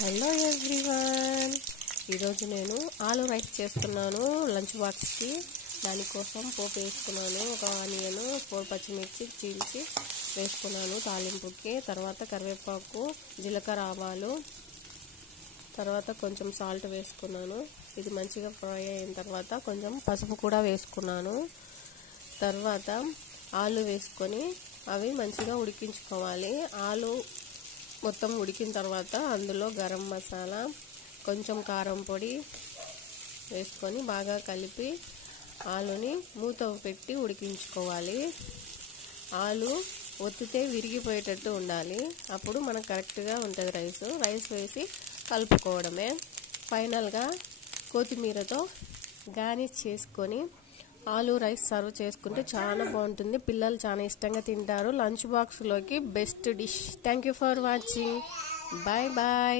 Hello everyone, ఈరోజు నేను ఆలు రైస్ చేస్తున్నాను లంచ్ బాక్స్కి. దానికోసం పోపు వేసుకున్నాను. ఒక ఆనియన్ 4 పచ్చిమిర్చి చీల్చి వేసుకున్నాను తాలింపుకి. తర్వాత కరివేపాకు, జీలకర్ర, ఆవాలు, తర్వాత కొంచెం సాల్ట్ వేసుకున్నాను. ఇది మంచిగా ఫ్రై అయిన తర్వాత కొంచెం పసుపు కూడా వేసుకున్నాను. తర్వాత ఆలు వేసుకొని అవి మంచిగా ఉడికించుకోవాలి. ఆలు మొత్తం ఉడికిన తర్వాత అందులో గరం మసాలా, కొంచెం కారం పొడి వేసుకొని బాగా కలిపి ఆలుని మూత పెట్టి ఉడికించుకోవాలి. ఆలు ఒత్తితే విరిగిపోయేటట్టు ఉండాలి. అప్పుడు మనకు కరెక్ట్గా ఉంటుంది రైస్ వేసి కలుపుకోవడమే. ఫైనల్గా కొత్తిమీరతో గార్నిష్ చేసుకొని ఆలు రైస్ సర్వ్ చేసుకుంటే చాలా బాగుంటుంది. పిల్లలు చాలా ఇష్టంగా తింటారు. లంచ్ బాక్స్లోకి best dish. Thank you for watching. Bye bye.